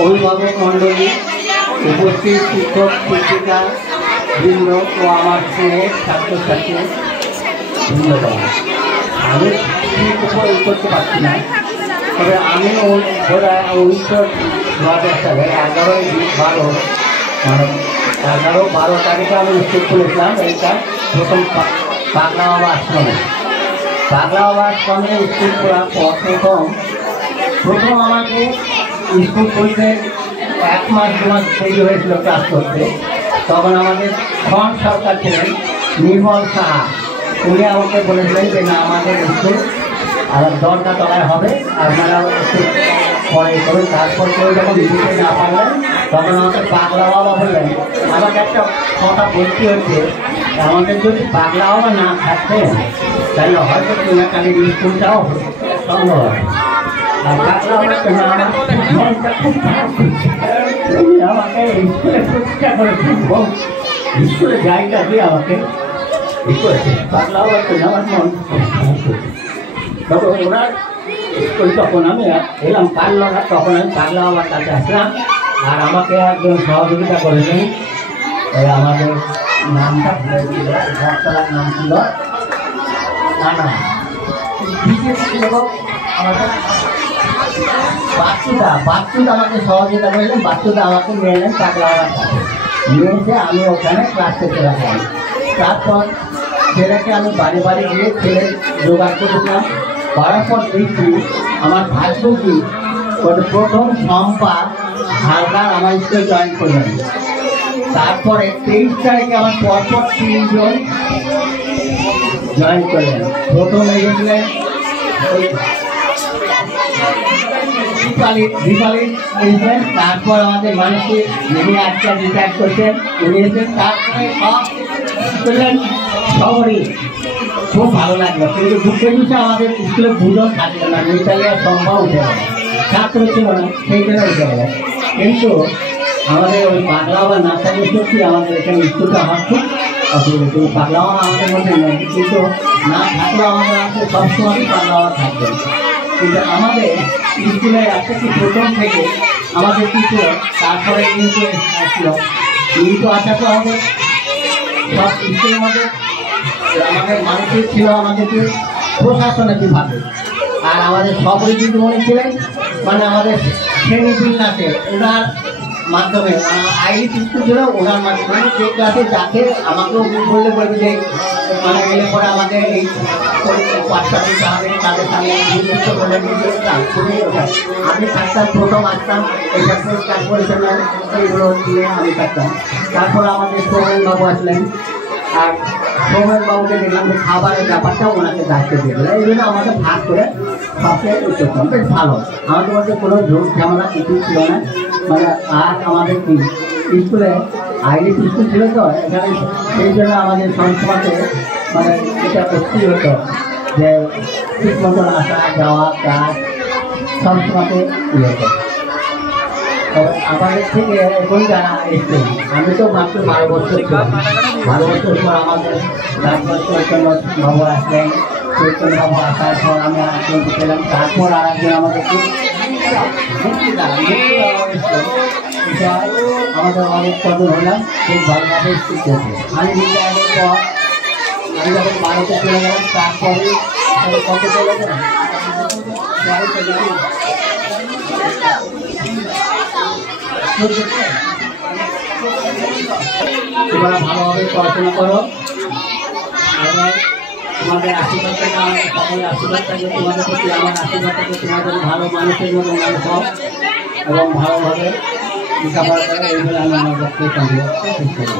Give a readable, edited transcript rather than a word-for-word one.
অভিভাবক মণ্ডলী, উপস্থিত শিক্ষক শিক্ষিকা বৃন্দ ও আমার ছেলে ছাত্রছাত্রী ধন্যবাদ। আমি ঠিক উপরে করতে পারছি না, তবে আমি ওরা 1920 সালে 11/12 তারিখে আমি স্কুল খুলেছিলাম। এইটা প্রথম পাগলা বাবা আশ্রমে। পাগলা বাবা আশ্রমে স্কুল খোলার পর প্রথম আমাকে স্কুল খুলতে 1 মাস 2 মাস দেরি হয়েছিল ক্লাস করতে। তখন আমাদের ফ্রন্ট সরকার ছিলেন নির্মল সাহা, উনি আমাকে বলেছিলেন যে না, আমাদের স্কুল আর 10টা তলায় হবে, আপনারা একটু পরে করুন। তারপর কেউ যখন দিতে না পারলেন তখন আমাকে পাগলা বাবা বললেন। আমাকে একটা কথা বলতে হচ্ছে, আমাদের যদি পাগলা বাবা না থাকতেন তাহলে হয়তো চুনাকালীর স্কুলটাও সম্ভব হয়। আর পাগলা বাবার জন্য আমার মনটা খুব খারাপ করছে। আমাকে স্কুলে প্রতিষ্ঠা করেছেন এবং স্কুলের জায়গা দিয়ে আমাকে করেছে। পাগলা বাবার জন্য আমার মন খুব খারাপ করছে। তবে ওরা স্কুল যখন আমি এলাম পারলাম না, তখন আমি পাগলা বাবার কাছে আসলাম। আর আমাকে একজন সহযোগিতা করেছেন, আমাদের নামটা ঘরতলার নাম ছিল আমাদের বাচ্চুদা আমাকে সহযোগিতা করেছেন। বাচ্চুদা আমাকে নিয়ে এলেন পাগলা বাবার কাছে, নিয়ে এসে আমি ওখানে ক্লাস করতে রাখলাম। তারপর ছেলেকে আমি বাড়ি বাড়ি গিয়ে ছেলে জোগাড় করেছিলাম। করার পর দেখছি আমার ভাগ্যজি প্রথম সম্পা হালদার আমার স্কুলে জয়েন করলেন। তারপরে 23 তারিখে আমার পরপর 3 জন জয়েন করলেন। প্রথম এসেছিলেন দীপালি এসেছেন, তারপর আমাদের মানুষকে যিনি আজকাল রিটায়ার করছেন উনি এসেছেন। তারপরে করলেন শহরই। খুব ভালো লাগলো, কিন্তু দুঃখের বিষয়ে আমাদের স্কুলে 2 জন থাকলো না। মিতালি আর সম্ভব উঠে গেল, ছাত্র ছিল না, সেই জন্য উঠে গেল। কিন্তু আমাদের ওই পাগলা বাবা না থাকলে সত্যি আমাদের এখানে স্কুলটা আমার খুব অসুবিধা। কিন্তু পাগলা বাবা আমাদের মধ্যে নেই, কিন্তু না থাকলেও আমাদের আসলে সবসময় পাগলা বাবা থাকবেন। কিন্তু আমাদের স্কুলের একটা কি প্রথম থেকে আমাদের কি ছিল, তারপরে কিন্তু আসছিল। কিন্তু আসাটা আমাদের সব স্কুলের মধ্যে আমাদের মানুষের ছিল আমাদেরকে প্রশাসনের বিভাগে। আর আমাদের সপরিচিত মনে ছিলেন মানে আমাদের শ্রেণীবিন্যাসে ওনার মাধ্যমে আইডি স্কুল ছিল ওনার মাধ্যমে। যে ক্লাসে যাকে আমাকেও বললে বলবে যে মানে গেলে পরে আমাদের এই পাঠটা দিতে হবে, তাদের সামনে নির্দিষ্ট বলে আমি থাকতাম। প্রথম আসতাম এইসব পরিষ্কার পরিচ্ছন্ন এইগুলো দিয়ে আমি থাকতাম। তারপর আমাদের সৌমেনবাবু আসলেন, আর সৌমেনবাবুকে দেখলাম যে খাবারের ব্যাপারটা ওনাকে দায়িত্ব দিয়ে দিল। এই জন্য আমাদের ভাগ করে সবচেয়ে করতাম, বেশ ভালো। আমাদের মধ্যে কোনো ঝোঁক ঝামেলা কিছু ছিল না। মানে আর আমাদের কি স্কুলে আইডি স্কুল ছিল তো এখানে, সেই জন্য আমাদের সংস্থাতে মানে এটা করতেই হতো যে ঠিক মতন আসা যাওয়া কাজ সংস্থাতে হতো। আমাদের থেকে এখন যারা এসছে, আমি তো মাত্র 12 বছর ছিলাম। 12 বছর পর আমাদের তারপর চৈতন্য বাবু আসলেন। চৈতন্য বাবু আসার পর আমি আরেকজনকে পেলাম। তারপর আরেকজন আমাদেরকে আমাদের অনেক কদর হলাম, খুব ভালোভাবে স্কুল করছে। আমি রিটায়ারের পর আমি যখন ভারতে চলে গেলাম, তারপরে কত চলে গেলাম তোমরা ভালোভাবে পড়াশোনা করো এবং তোমাদের আশীর্বাদ থেকে আমাদের সকলের আশীর্বাদ থাকে তোমাদের প্রতি। আমার আশীর্বাদ থেকে তোমাদের ভালো মানুষের মতো মানুষ হোক এবং ভালোভাবে লেখাপড়া করে, এইগুলো আমি আমার বক্তব্য শেষ করব।